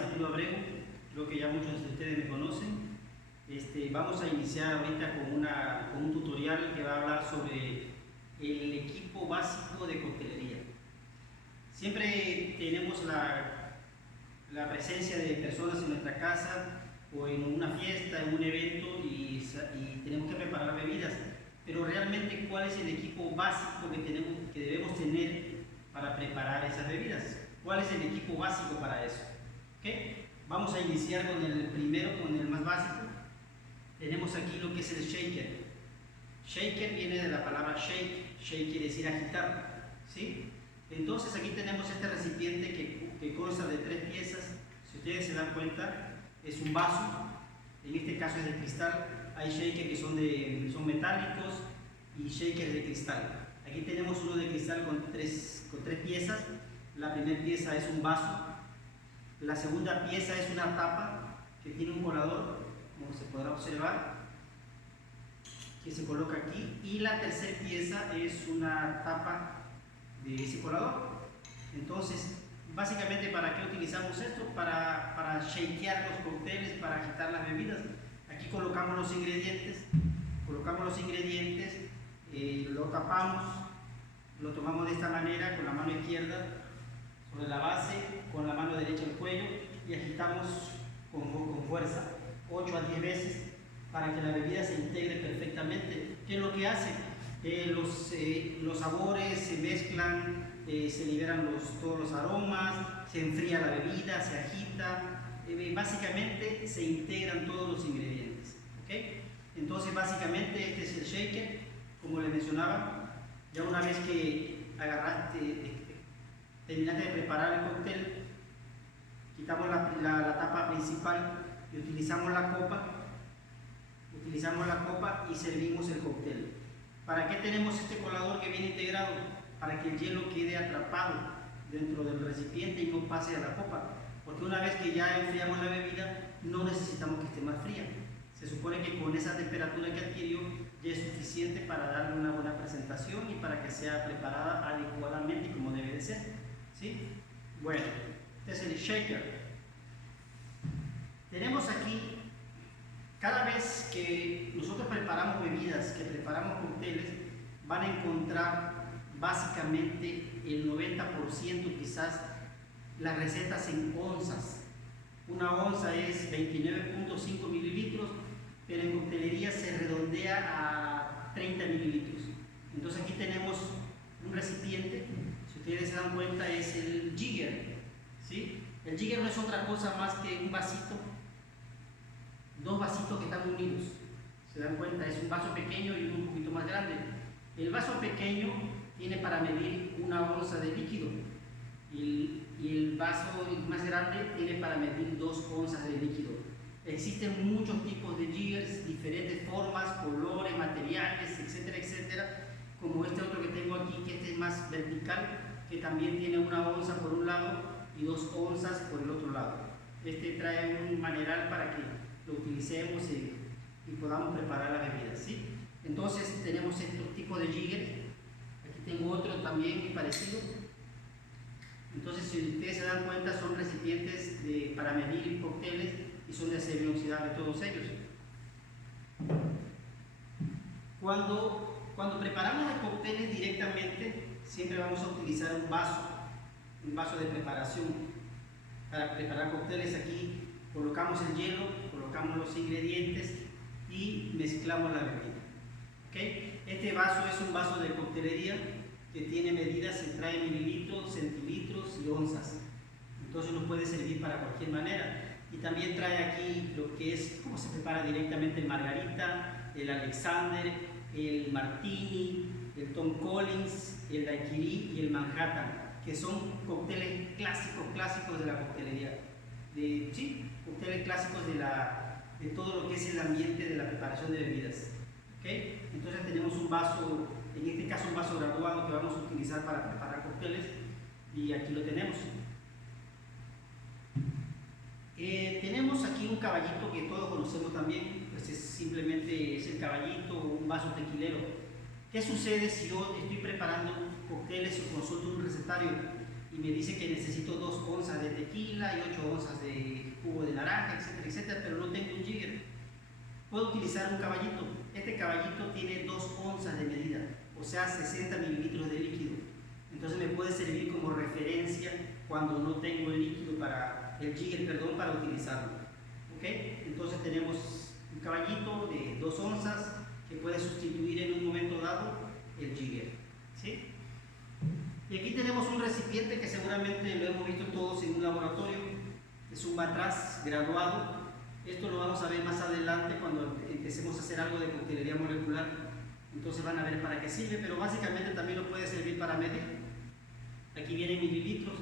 Arturo Abreu, creo que ya muchos de ustedes me conocen. Vamos a iniciar ahorita con un tutorial que va a hablar sobre el equipo básico de coctelería. Siempre tenemos la presencia de personas en nuestra casa o en una fiesta, en un evento y tenemos que preparar bebidas. Pero realmente, ¿cuál es el equipo básico que debemos tener para preparar esas bebidas? ¿Cuál es el equipo básico para eso? ¿Okay? Vamos a iniciar con el primero, con el más básico. Tenemos aquí lo que es el shaker. Shaker viene de la palabra shake. Shake quiere decir agitar, ¿sí? Entonces aquí tenemos este recipiente que consta de 3 piezas. Si ustedes se dan cuenta, es un vaso. En este caso es de cristal. Hay shakers que son metálicos y shakers de cristal. Aquí tenemos uno de cristal con tres piezas. La primera pieza es un vaso. La segunda pieza es una tapa que tiene un colador, como se podrá observar, que se coloca aquí. Y la tercera pieza es una tapa de ese colador. Entonces, básicamente, ¿para qué utilizamos esto? Para shakear los cócteles, para agitar las bebidas. Aquí colocamos los ingredientes, lo tapamos, lo tomamos de esta manera con la mano izquierda sobre la base, con la mano derecha al cuello y agitamos con fuerza 8 a 10 veces para que la bebida se integre perfectamente. ¿Qué es lo que hace? Los sabores se mezclan, se liberan todos los aromas, se enfría la bebida, se agita, básicamente se integran todos los ingredientes. ¿Okay? Entonces básicamente este es el shaker, como les mencionaba. Ya una vez que terminaste de preparar el cóctel, quitamos la tapa principal y utilizamos la copa y servimos el cóctel. ¿Para qué tenemos este colador que viene integrado? Para que el hielo quede atrapado dentro del recipiente y no pase a la copa, porque una vez que ya enfriamos la bebida no necesitamos que esté más fría. Se supone que con esa temperatura que adquirió ya es suficiente para darle una buena presentación y para que sea preparada adecuadamente como debe de ser, ¿sí? Bueno, este es el shaker. Tenemos aquí, cada vez que nosotros preparamos bebidas, que preparamos cócteles, van a encontrar básicamente el 90% quizás las recetas en onzas. Una onza es 29.5 mililitros, pero en coctelería se redondea a 30 mililitros. Entonces aquí tenemos un recipiente, si ustedes se dan cuenta es el jigger, ¿sí? El jigger no es otra cosa más que un vasito, 2 vasitos que están unidos. Se dan cuenta, es un vaso pequeño y uno un poquito más grande. El vaso pequeño tiene para medir 1 onza de líquido y el vaso más grande tiene para medir 2 onzas de líquido. Existen muchos tipos de jiggers, diferentes formas, colores, materiales, etcétera, etcétera, como este otro que tengo aquí, que este es más vertical, que también tiene 1 onza por un lado y 2 onzas por el otro lado. Este trae un maneral para que lo utilicemos y podamos preparar la bebida, ¿sí? Entonces tenemos estos tipos de jiggers. Aquí tengo otro también muy parecido. Entonces, si ustedes se dan cuenta, son recipientes para medir cócteles y son de acero inoxidable todos ellos. Cuando preparamos los cócteles directamente, siempre vamos a utilizar un vaso de preparación. Para preparar cócteles aquí colocamos el hielo, colocamos los ingredientes y mezclamos la bebida. ¿Okay? Este vaso es un vaso de coctelería que tiene medidas, se trae mililitros, centilitros y onzas. Entonces nos puede servir para cualquier manera. Y también trae aquí lo que es cómo se prepara directamente el margarita, el Alexander, el martini, el Tom Collins, el daiquiri y el Manhattan, que son cócteles clásicos de la coctelería. Cócteles clásicos de todo lo que es el ambiente de la preparación de bebidas. ¿Okay? Entonces tenemos un vaso, en este caso un vaso graduado que vamos a utilizar para preparar cócteles y aquí lo tenemos. Tenemos aquí un caballito que todos conocemos también, pues simplemente es el caballito o un vaso tequilero. ¿Qué sucede si yo estoy preparando cócteles o consulto un recetario? y me dice que necesito 2 onzas de tequila y 8 onzas de jugo de naranja, etcétera, etcétera, pero no tengo un jigger. Puedo utilizar un caballito. Este caballito tiene 2 onzas de medida, o sea, 60 mililitros de líquido. Entonces me puede servir como referencia cuando no tengo el líquido para el jigger, perdón, para utilizarlo. ¿Ok? Entonces tenemos un caballito de 2 onzas que puede sustituir en un momento dado el jigger. ¿Sí? Y aquí tenemos un recipiente que seguramente lo hemos visto todos en un laboratorio. Es un matraz graduado. Esto lo vamos a ver más adelante cuando empecemos a hacer algo de coctelería molecular. Entonces van a ver para qué sirve, pero básicamente también nos puede servir para medir. Aquí vienen mililitros,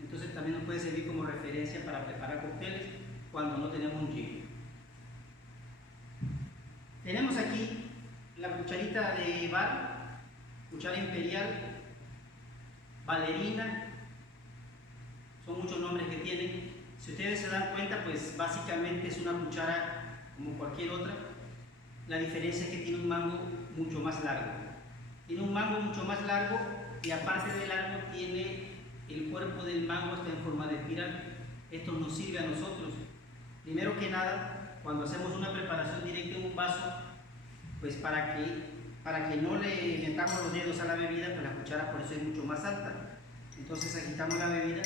entonces también nos puede servir como referencia para preparar cócteles cuando no tenemos un jigger. Tenemos aquí la cucharita de bar, cuchara imperial, Valerina, son muchos nombres que tienen. Si ustedes se dan cuenta, pues básicamente es una cuchara como cualquier otra. La diferencia es que tiene un mango mucho más largo. Tiene un mango mucho más largo y aparte de largo tiene el cuerpo del mango está en forma de espiral. Esto nos sirve a nosotros. Primero que nada, cuando hacemos una preparación directa en un vaso, pues para que no le metamos los dedos a la bebida, pues la cuchara por eso es mucho más alta. Entonces agitamos la bebida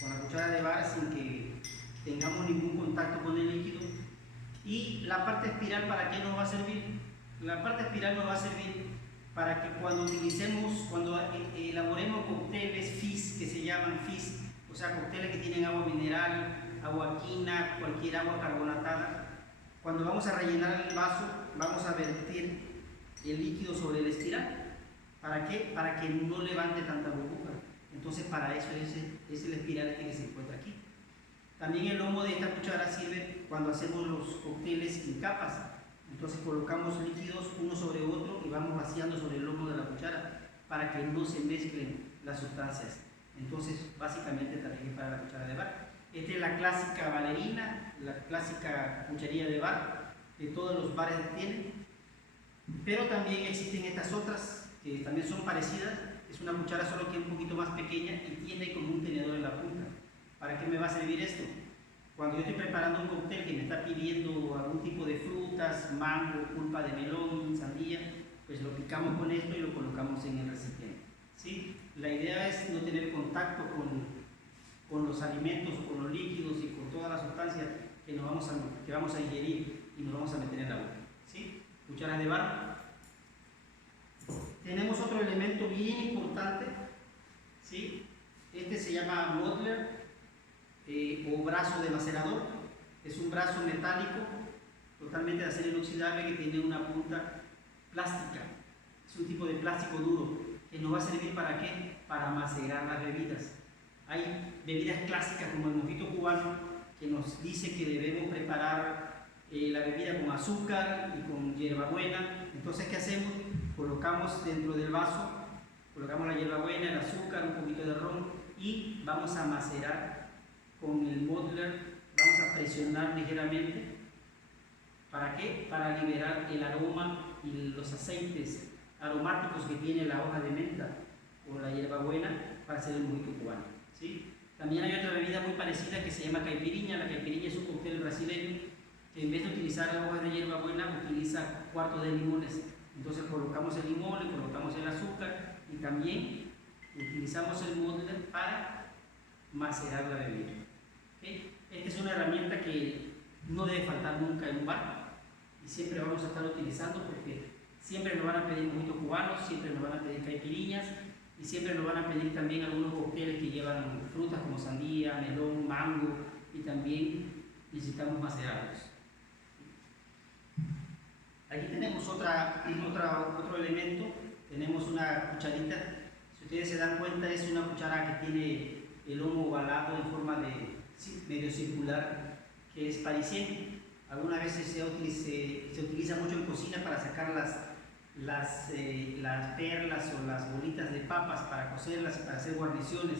con la cuchara de bar sin que tengamos ningún contacto con el líquido. Y la parte espiral, ¿para qué nos va a servir? La parte espiral nos va a servir para que cuando elaboremos cócteles fizz, que se llaman fizz, o sea, cócteles que tienen agua mineral, agua quina, cualquier agua carbonatada, cuando vamos a rellenar el vaso, vamos a vertir el líquido sobre el espiral. ¿Para qué? Para que no levante tanta burbuja. Entonces, para eso es el espiral este que se encuentra aquí. También el lomo de esta cuchara sirve cuando hacemos los cócteles en capas. Entonces colocamos líquidos uno sobre otro y vamos vaciando sobre el lomo de la cuchara para que no se mezclen las sustancias. Entonces, básicamente también es para la cuchara de bar. Esta es la clásica Valerina, la clásica cucharilla de bar que todos los bares tienen. Pero también existen estas otras que también son parecidas. Es una cuchara solo que es un poquito más pequeña y tiene como un tenedor en la punta. ¿Para qué me va a servir esto? Cuando yo estoy preparando un cóctel que me está pidiendo algún tipo de frutas, mango, pulpa de melón, sandía, pues lo picamos con esto y lo colocamos en el recipiente. ¿Sí? La idea es no tener contacto con los alimentos o con los líquidos y con todas las sustancias que vamos a ingerir y nos vamos a meter en la boca. ¿Sí? Cuchara de barro. Tenemos otro elemento bien importante. ¿Sí? Este se llama bottler. O brazo de macerador. Es un brazo metálico totalmente de acero inoxidable que tiene una punta plástica. Es un tipo de plástico duro que nos va a servir ¿para qué? Para macerar las bebidas. Hay bebidas clásicas como el mojito cubano que nos dice que debemos preparar la bebida con azúcar y con hierbabuena. Entonces, ¿qué hacemos? Colocamos dentro del vaso, colocamos la hierbabuena, el azúcar, un poquito de ron y vamos a macerar con el bottler. Vamos a presionar ligeramente. ¿Para qué? Para liberar el aroma y los aceites aromáticos que tiene la hoja de menta o la hierbabuena para hacer el mojito cubano. ¿Sí? También hay otra bebida muy parecida que se llama caipirinha. La caipirinha es un cóctel brasileño que en vez de utilizar hojas de hierbabuena utiliza cuartos de limones. Entonces colocamos el limón, le colocamos el azúcar y también utilizamos el bottler para macerar la bebida. ¿Okay? Esta es una herramienta que no debe faltar nunca en un bar y siempre vamos a estar utilizando porque siempre nos van a pedir mojitos cubanos, siempre nos van a pedir caipiriñas y siempre nos van a pedir también algunos cócteles que llevan frutas como sandía, melón, mango y también necesitamos macerarlos. Aquí tenemos otro elemento, tenemos una cucharita. Si ustedes se dan cuenta, es una cuchara que tiene el lomo ovalado en forma de medio circular, que es parisien. Algunas veces se utiliza mucho en cocina para sacar las perlas o las bolitas de papas para cocerlas y para hacer guarniciones,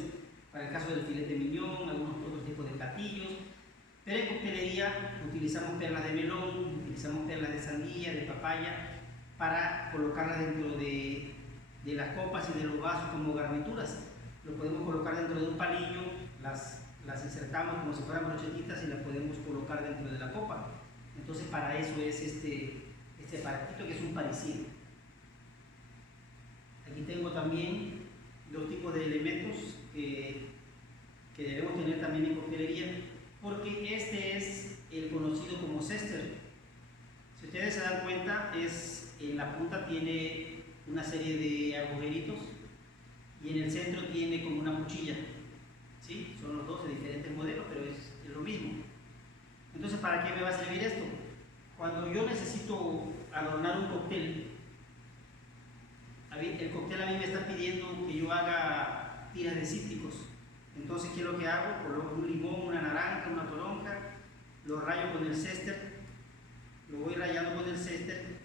para el caso del filete mignon, algunos otros tipos de platillos. Pero en coctelería utilizamos perlas de melón, utilizamos perlas de sandía, de papaya, para colocarlas dentro de las copas y de los vasos como garnituras. lo podemos colocar dentro de un palillo, las insertamos como si fueran brochetitas y las podemos colocar dentro de la copa. Entonces para eso es este aparatito, que es un parecido. Aquí tengo también dos tipos de elementos que debemos tener también en coctelería, porque este es el conocido como cester. Si ustedes se dan cuenta, en la punta tiene una serie de agujeritos y en el centro tiene como una cuchilla. ¿Sí? Son los dos de diferentes modelos, pero es lo mismo. Entonces, ¿para qué me va a servir esto? Cuando yo necesito adornar un cóctel, el cóctel a mí me está pidiendo que yo haga tiras de cítricos. Entonces, ¿qué es lo que hago? Coloco un limón, una naranja, una toronja, lo rayo con el cester, lo voy rayando con el cester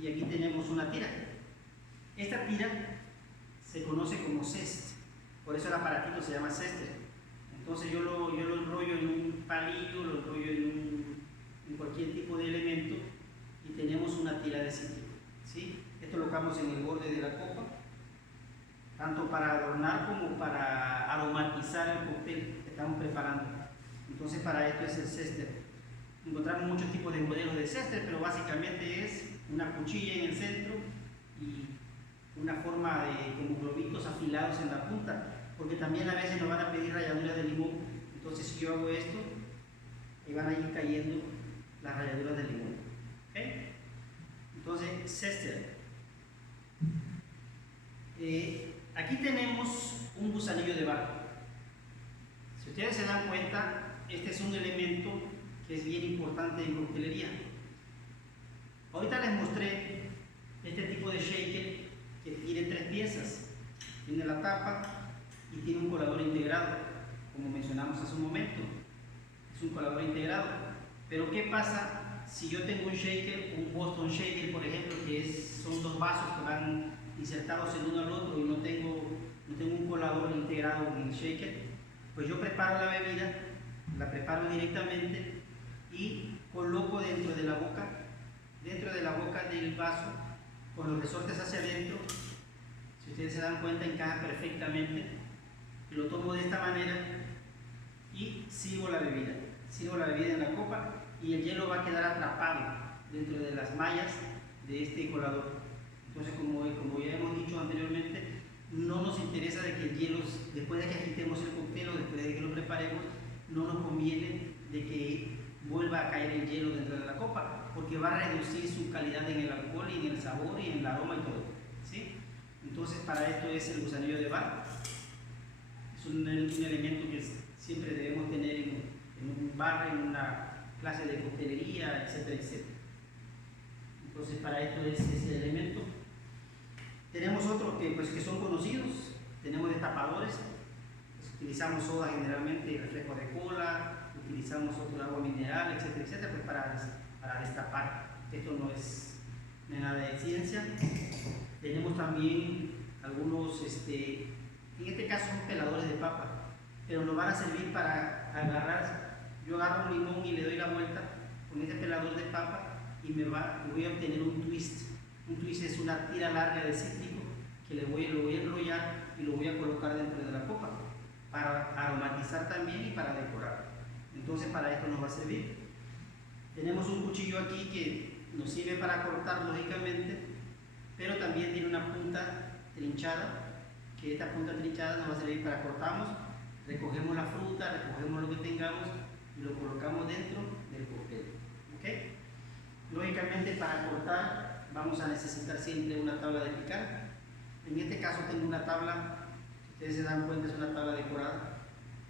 y aquí tenemos una tira. Esta tira se conoce como zest, por eso el aparatito se llama cester. Entonces yo lo enrollo en un palillo, lo enrollo en cualquier tipo de elemento y tenemos una tira de cítrico. ¿Sí? Esto lo colocamos en el borde de la copa, tanto para adornar como para aromatizar el cóctel que estamos preparando. Entonces para esto es el cester. Encontramos muchos tipos de modelos de cester, pero básicamente es una cuchilla en el centro y una forma de como globitos afilados en la punta, porque también a veces nos van a pedir ralladuras de limón. Entonces si yo hago esto, ahí van a ir cayendo las ralladuras de limón. ¿Okay? Entonces, cester. Aquí tenemos un gusanillo de barro. Si ustedes se dan cuenta, este es un elemento que es bien importante en coctelería. Ahorita les mostré este tipo de shaker que tiene tres piezas. Tiene la tapa y tiene un colador integrado, como mencionamos hace un momento. Es un colador integrado. Pero ¿qué pasa si yo tengo un shaker, un Boston shaker, por ejemplo, que son dos vasos que van insertados el uno al otro y no tengo un colador integrado en el shaker? Pues yo preparo la bebida, la preparo directamente y coloco dentro de la boca del vaso, con los resortes hacia adentro. Si ustedes se dan cuenta, encaja perfectamente. Lo tomo de esta manera y sirvo la bebida en la copa y el hielo va a quedar atrapado dentro de las mallas de este colador. Entonces, como ya hemos dicho anteriormente, no nos interesa de que el hielo, después de que agitemos el cóctel o después de que lo preparemos, no nos conviene de que vuelva a caer el hielo dentro de la copa, porque va a reducir su calidad en el alcohol y en el sabor y en el aroma y todo. ¿Sí? Entonces, para esto es el gusanillo de barro. Es un elemento que siempre debemos tener en un bar, en una clase de coctelería, etcétera, etcétera. Entonces, para esto es ese elemento. Tenemos otros que son conocidos. Tenemos destapadores. Pues utilizamos soda generalmente, refresco de cola, utilizamos otro agua mineral, etcétera, etcétera, pues para destapar. Esto no es nada de ciencia. Tenemos también algunos, en este caso son peladores de papa, pero nos van a servir para agarrar. Yo agarro un limón y le doy la vuelta con este pelador de papa y voy a obtener un twist. Un twist es una tira larga de cítrico que lo voy a enrollar y lo voy a colocar dentro de la copa para aromatizar también y para decorar. Entonces para esto nos va a servir. Tenemos un cuchillo aquí que nos sirve para cortar lógicamente, pero también tiene una punta trinchada, que esta punta trinchada nos va a servir para cortamos, recogemos la fruta, recogemos lo que tengamos y lo colocamos dentro del cóctel. ¿Okay? Lógicamente para cortar vamos a necesitar siempre una tabla de picar. En este caso tengo una tabla, si ustedes se dan cuenta, es una tabla decorada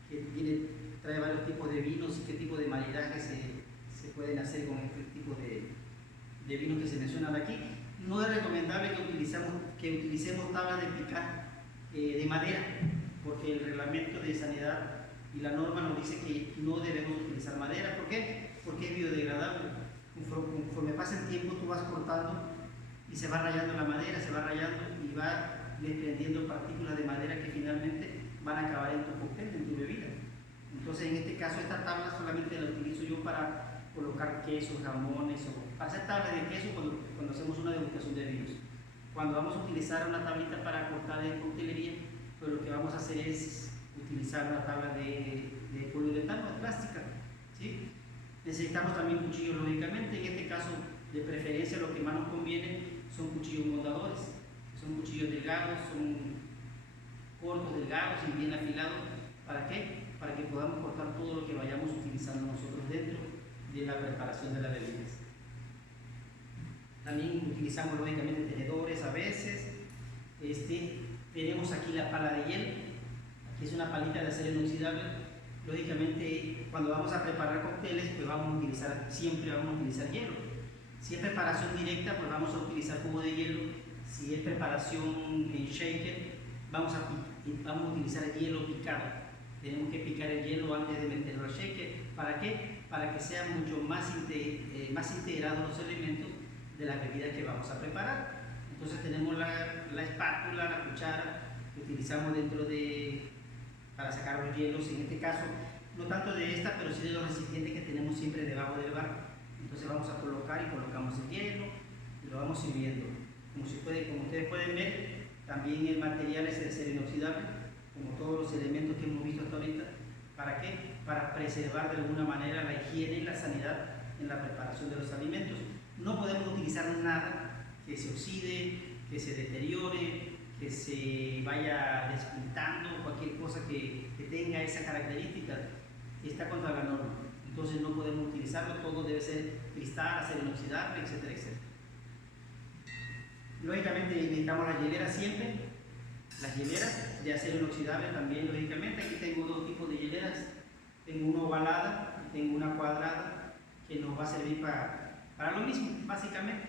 que trae varios tipos de vinos y qué tipo de maridajes se pueden hacer con este tipo de vinos que se mencionan aquí. No es recomendable que utilicemos tablas de picar de madera, porque el reglamento de sanidad y la norma nos dice que no debemos utilizar madera. ¿Por qué? Porque es biodegradable. Conforme pasa el tiempo, tú vas cortando y se va rayando la madera, se va rayando y va desprendiendo partículas de madera que finalmente van a acabar en tu cóctel, en tu bebida. Entonces, en este caso, esta tabla solamente la utilizo yo para colocar quesos, jamones, o para hacer tablas de queso cuando hacemos una degustación de vinos. Cuando vamos a utilizar una tablita para cortar de coctelería, pues lo que vamos a hacer es utilizar una tabla de poliuretano, de plástica, ¿sí? Necesitamos también cuchillos, lógicamente. En este caso, de preferencia, lo que más nos conviene son cuchillos moldadores. Son cuchillos delgados, son cortos, delgados y bien afilados. ¿Para qué? Para que podamos cortar todo lo que vayamos utilizando nosotros dentro de la preparación de las bebidas. También utilizamos lógicamente tenedores a veces. Tenemos aquí la pala de hielo. Aquí es una palita de acero inoxidable. Lógicamente, cuando vamos a preparar cócteles, pues siempre vamos a utilizar hielo. Si es preparación directa, pues vamos a utilizar jugo de hielo. Si es preparación en shaker, vamos a utilizar hielo picado. Tenemos que picar el hielo antes de meterlo al shaker. ¿Para qué? Para que sean mucho más integrados los elementos de la bebida que vamos a preparar. Entonces tenemos la espátula, la cuchara que utilizamos para sacar los hielos, en este caso no tanto de esta, pero sí de los recipientes que tenemos siempre debajo del barco. Entonces vamos a colocar y colocamos el hielo y lo vamos sirviendo. Como ustedes pueden ver, también el material es de acero inoxidable, como todos los elementos que hemos visto hasta ahorita. ¿Para qué? Para preservar de alguna manera la higiene y la sanidad en la preparación de los alimentos. No podemos utilizar nada que se oxide, que se deteriore, que se vaya despintando, cualquier cosa que tenga esa característica está contra la norma. Entonces no podemos utilizarlo, todo debe ser cristal, acero inoxidable, etcétera, etcétera. Lógicamente necesitamos las hieleras siempre, las hieleras de acero inoxidable también, lógicamente. Aquí tengo dos tipos de hieleras, tengo una ovalada y tengo una cuadrada que nos va a servir para lo mismo, básicamente.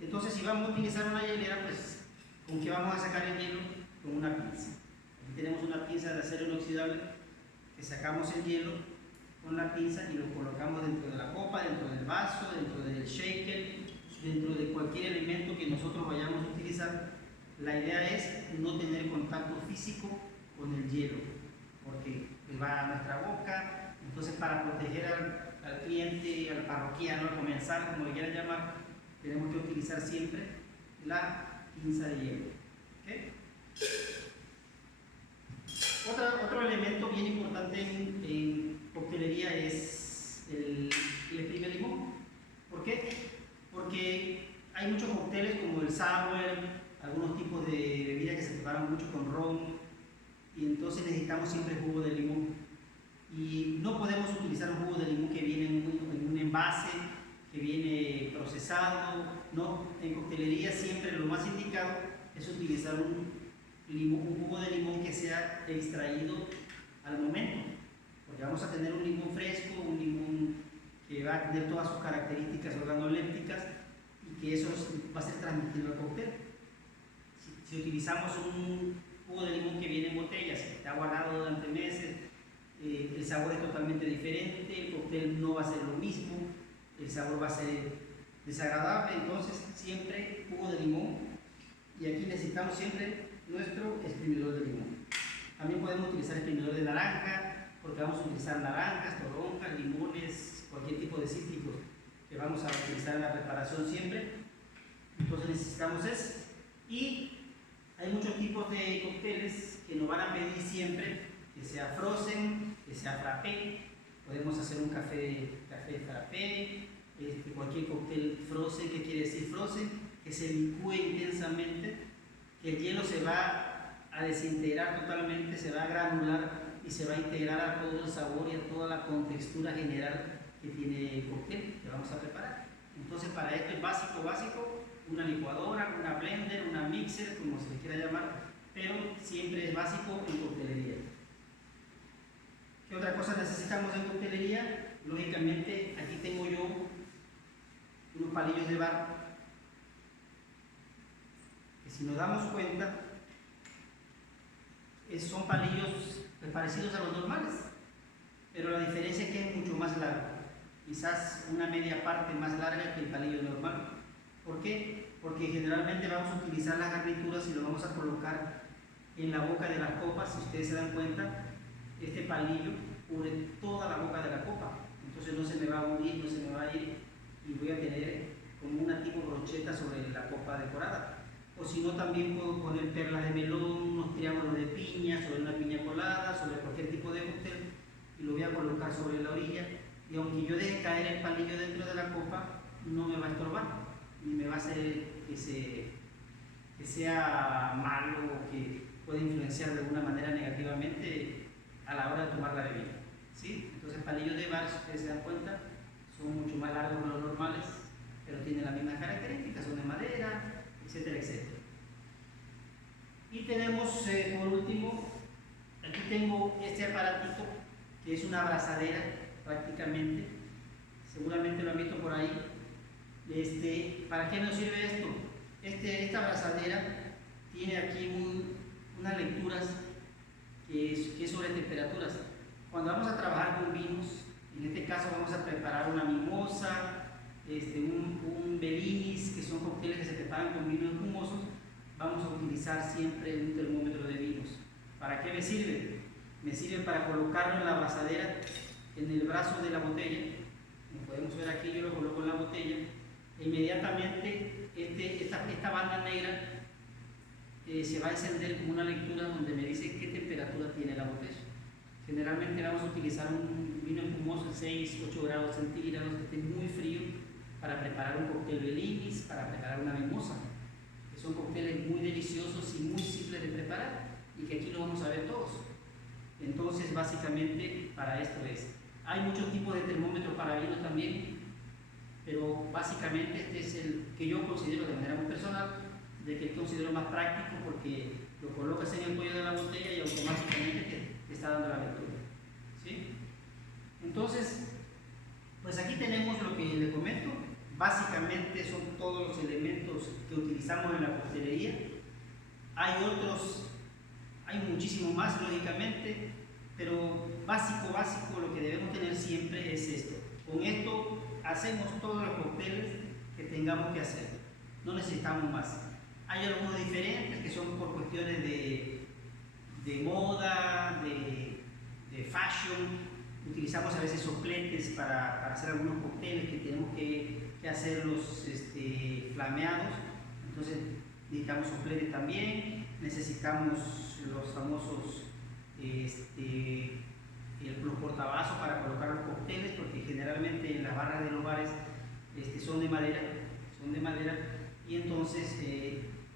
Entonces, si vamos a utilizar una hielera, pues, ¿con qué vamos a sacar el hielo? Con una pinza. Aquí tenemos una pinza de acero inoxidable que sacamos el hielo con la pinza y lo colocamos dentro de la copa, dentro del vaso, dentro del shaker, dentro de cualquier elemento que nosotros vayamos a utilizar. La idea es no tener contacto físico con el hielo, porque va a nuestra boca. Entonces, para proteger al cliente, al parroquiano, al comensal, como le quieran llamar, tenemos que utilizar siempre la pinza de hielo. ¿Okay? Otro elemento bien importante en coctelería es el exprimer limón. ¿Por qué? Porque hay muchos cócteles como el sour, algunos tipos de bebidas que se preparan mucho con ron, y entonces necesitamos siempre jugo de limón. Y no podemos utilizar un jugo de limón que viene en un envase, que viene procesado. No, en coctelería siempre lo más indicado es utilizar un jugo de limón que sea extraído al momento, porque vamos a tener un limón fresco, un limón que va a tener todas sus características organolépticas y que eso va a ser transmitido al cóctel. Si utilizamos un jugo de limón que viene en botellas, que está guardado durante meses, el sabor es totalmente diferente, el cóctel no va a ser lo mismo, el sabor va a ser desagradable. Entonces siempre jugo de limón, y aquí necesitamos siempre nuestro exprimidor de limón. También podemos utilizar exprimidor de naranja, porque vamos a utilizar naranjas, toronjas, limones, cualquier tipo de cítricos que vamos a utilizar en la preparación siempre. Entonces necesitamos eso. Y hay muchos tipos de cócteles que nos van a pedir siempre, que sea frozen, que sea frappé. Podemos hacer un café frappé, cualquier cóctel frozen. ¿Qué quiere decir frozen? Que se licúe intensamente, que el hielo se va a desintegrar totalmente, se va a granular y se va a integrar a todo el sabor y a toda la contextura general que tiene el cóctel que vamos a preparar. Entonces, para esto es básico, una licuadora, una blender, una mixer, como se le quiera llamar, pero siempre es básico en coctelería. ¿Qué otra cosa necesitamos en coctelería? Lógicamente, aquí tengo yo unos palillos de bar, que si nos damos cuenta, son palillos parecidos a los normales, pero la diferencia es que es mucho más largo, quizás una media parte más larga que el palillo normal. ¿Por qué? Porque generalmente vamos a utilizar las garnituras y lo vamos a colocar en la boca de las copas. Si ustedes se dan cuenta, este palillo cubre toda la boca de la copa, entonces no se me va a hundir, no se me va a ir, y voy a tener como una tipo brocheta sobre la copa decorada. o si no también puedo poner perlas de melón, unos triángulos de piña, sobre una piña colada, sobre cualquier tipo de cóctel, y lo voy a colocar sobre la orilla, y aunque yo deje caer el palillo dentro de la copa, no me va a estorbar, ni me va a hacer que sea malo o que pueda influenciar de alguna manera negativamente a la hora de tomar la bebida. ¿Sí? Entonces, palillos de bar, si ustedes se dan cuenta, son mucho más largos que los normales, pero tienen las mismas características, son de madera, etcétera, etcétera. Y tenemos, por último, aquí tengo este aparatito, que es una abrazadera, prácticamente, seguramente lo han visto por ahí. ¿Para qué nos sirve esto? Esta abrazadera tiene aquí unas lecturas que es sobre temperaturas. Cuando vamos a trabajar con vinos, en este caso vamos a preparar una mimosa, un Bellinis, que son cócteles que se preparan con vinos espumosos, vamos a utilizar siempre un termómetro de vinos. ¿Para qué me sirve? Me sirve para colocarlo en la abrazadera, en el brazo de la botella. Como podemos ver aquí, yo lo coloco en la botella. E inmediatamente esta banda negra se va a encender como una lectura donde me dice qué temperatura tiene la botella. Generalmente vamos a utilizar un vino espumoso de 6-8 grados centígrados que esté muy frío para preparar un cóctel Bellinis, para preparar una mimosa, que son cócteles muy deliciosos y muy simples de preparar y que aquí lo vamos a ver todos. Entonces, básicamente, para esto es. Hay muchos tipos de termómetros para vinos también, pero básicamente este es el que yo considero de manera muy personal, de que considero más práctico porque lo colocas en el cuello de la botella y automáticamente te está dando la lectura. ¿Sí? Entonces, pues aquí tenemos lo que les comento. Básicamente son todos los elementos que utilizamos en la coctelería. Hay otros, hay muchísimo más, lógicamente, pero básico, lo que debemos tener siempre es esto. Con esto hacemos todos los cócteles que tengamos que hacer. No necesitamos más. Hay algunos diferentes que son por cuestiones de moda, de fashion. Utilizamos a veces sopletes para hacer algunos cócteles que tenemos que hacerlos flameados. Entonces necesitamos sopletes también. Necesitamos los famosos los portavasos para colocar los cócteles, porque generalmente en las barras de los bares son de madera, y entonces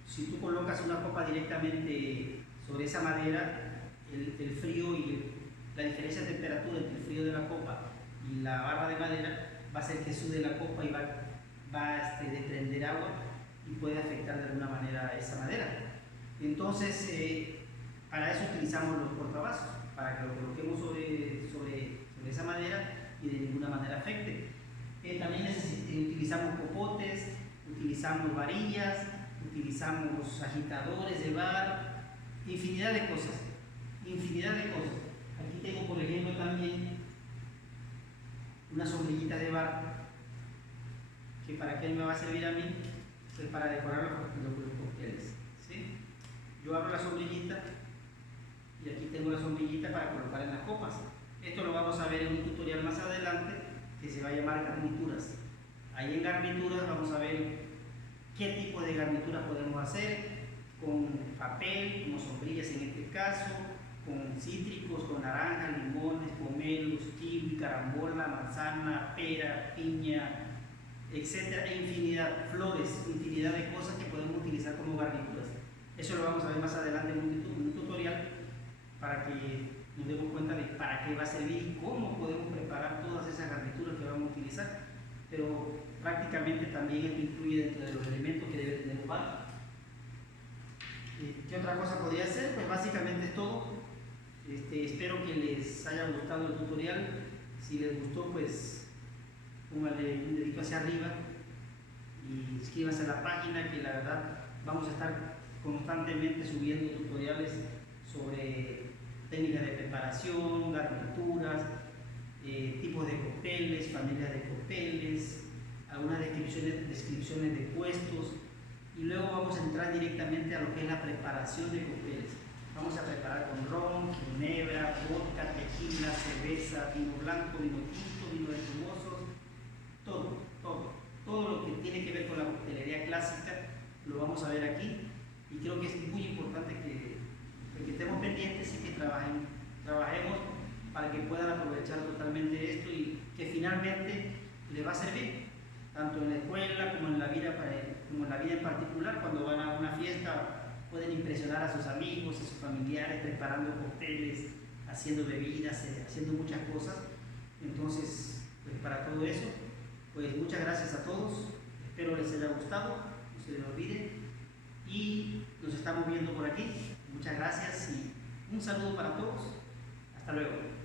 si tú colocas una copa directamente sobre esa madera, el frío y la diferencia de temperatura entre el frío de la copa y la barra de madera va a hacer que sude la copa y va a desprender agua y puede afectar de alguna manera a esa madera. Entonces, para eso utilizamos los portavasos, para que lo coloquemos sobre esa madera y de ninguna manera afecte. También utilizamos popotes, utilizamos varillas, utilizamos agitadores de bar, infinidad de cosas. Aquí tengo, por ejemplo, también una sombrillita de bar, que para qué me va a servir a mí, pues para decorar los cócteles. ¿Sí? Yo abro la sombrillita y aquí tengo la sombrillita para colocar en las copas. Esto lo vamos a ver en un tutorial más adelante que se va a llamar garnituras. Ahí en garnituras vamos a ver qué tipo de garnituras podemos hacer con papel, como sombrillas en este caso, con cítricos, con naranja, limones, pomelos, kiwi, carambola, manzana, pera, piña, etcétera, e infinidad, flores, infinidad de cosas que podemos utilizar como garnituras. Eso lo vamos a ver más adelante en un tutorial para que nos demos cuenta de para qué va a servir y cómo podemos preparar todas esas garnituras que vamos a utilizar. Pero prácticamente también esto incluye dentro de los elementos que debe tener un bar. ¿Qué otra cosa podría hacer? Pues básicamente es todo. Espero que les haya gustado el tutorial. Si les gustó, pues pónganle un dedito hacia arriba y inscríbanse a la página, que la verdad vamos a estar constantemente subiendo tutoriales sobre técnicas de preparación, garnituras, tipos de cócteles, familias de cócteles, algunas descripciones de puestos, y luego vamos a entrar directamente a lo que es la preparación de cócteles. Vamos a preparar con ron, ginebra, vodka, tequila, cerveza, vino blanco, vino tinto, vino espumosos, todo lo que tiene que ver con la coctelería clásica lo vamos a ver aquí. y creo que es muy importante que estemos pendientes y que trabajemos para que puedan aprovechar totalmente esto y que finalmente les va a servir, tanto en la escuela como en la vida, como en la vida en particular. Cuando van a una fiesta pueden impresionar a sus amigos, a sus familiares, preparando cócteles, haciendo bebidas, haciendo muchas cosas. Entonces, pues para todo eso, pues muchas gracias a todos, espero les haya gustado, no se les olvide y nos estamos viendo por aquí. Muchas gracias y un saludo para todos, hasta luego.